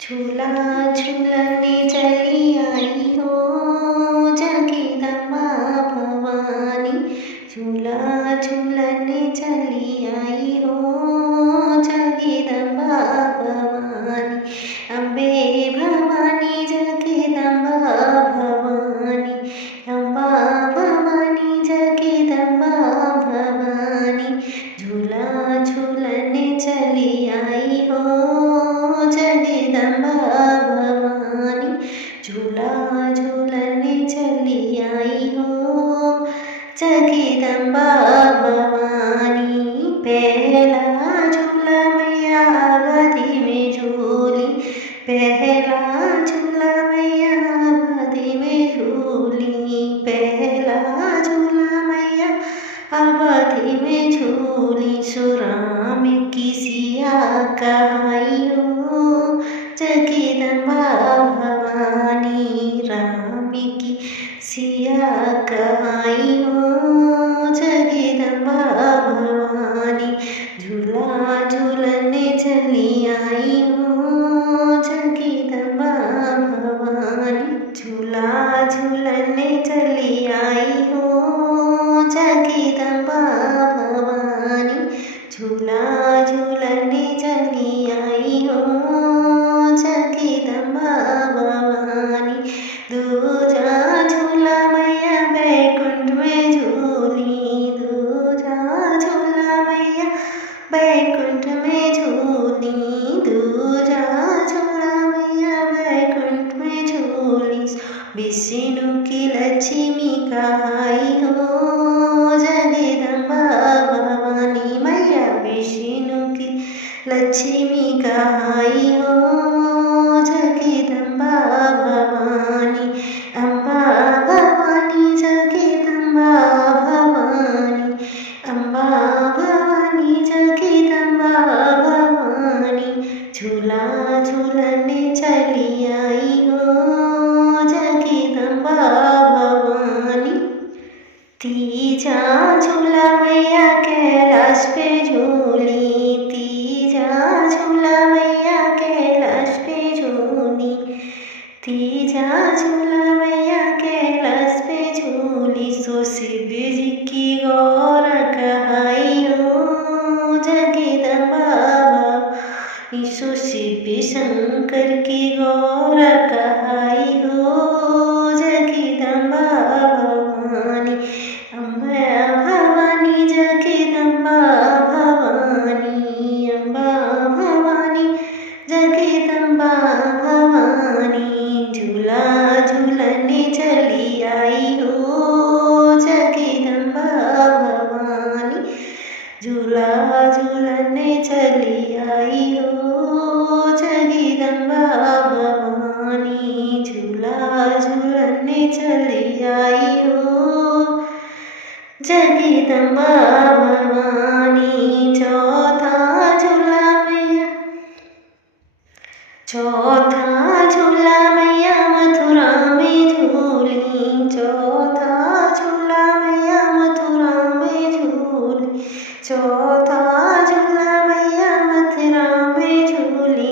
झूला झूलने चली आई हो जगदम्बा भवानी। झूला झूलने चली आई हो जगदम्बा भवानी। अम्बे भवानी जगदम्बा भवानी। अम्बा भवानी जगदम्बा भवानी। झूला झूलने चली आई हो जगदम्बा भवानी। झूला झूलने चली आई हो जगदम्बा भवानी। पहला झूला मैया गोदी में झूली। पहला झूला मैया गोदी में झूली। पहला झूला मैया अवधि में झूली। सुराम की सिया कहाई हो जगदम्बा भवानी। राम की सिया कहाई हो जगदम्बा भवानी। झूला झूलने चली आई हो जगदम्बा भवानी। झूला झूलने चली आई हो जगदम्बा भवानी। झूला झूलने चली आई हो जगदम्बा भवानी। दूजा झूला मैया बैकुंठ में झूली। दूजा झूला मैया बैकुंठ में झूली। दूजा झूला मैया बैकुंठ में झूली। विष्णु की लक्ष्मी कहाई हो जगदम्बा भवानी। मैया विष्णु की लक्ष्मी कहाई हो जगदम्बा भवानी। अम्बा भवानी जगदम्बा भवानी। अम्बा भवानी जगदम्बा भवानी। झूला झूलने चली आई हो जगदम्बा भवानी। तीजा झूला मैया कैलाश पे झूली। तीजा झूला मैया कैलाश पे झूली। तीजा झूला मैया कैलाश पे झूली। सो शिव जी की गौर कहाई हो जगदम्बा भवानी। सो शिव शंकर की गौर कहाई हो जगदम्बा भवानी। अम्बा भवानी जगदम्बा भवानी। अम्बा भवानी जगदम्बा भवानी। झूला झूलने चली आई हो जगदम्बा भवानी। झूला झूलने चली आई हो जगदम्बा भवानी। झूला झूलने चली आई हो जगदम्बा भवानी। चौथा झूला मैया चौथा झूला मैया मथुरा में झूली। चौथा झूला मैया मथुरा में झूली। चौथा झूला मैया मथुरा में झूली।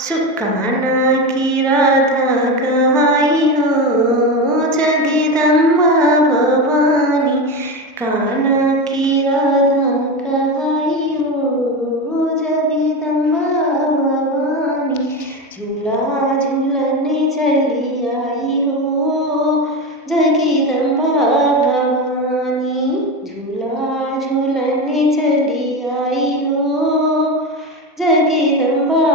सुकाना की राधा कहाई हो जगदम्बा भवानी। काना की राधा कहाई हो जगदम्बा भवानी। झूला झूलने चली आई हो जगदम्बा भवानी। झूला झूलने चली आई हो जगदम्बा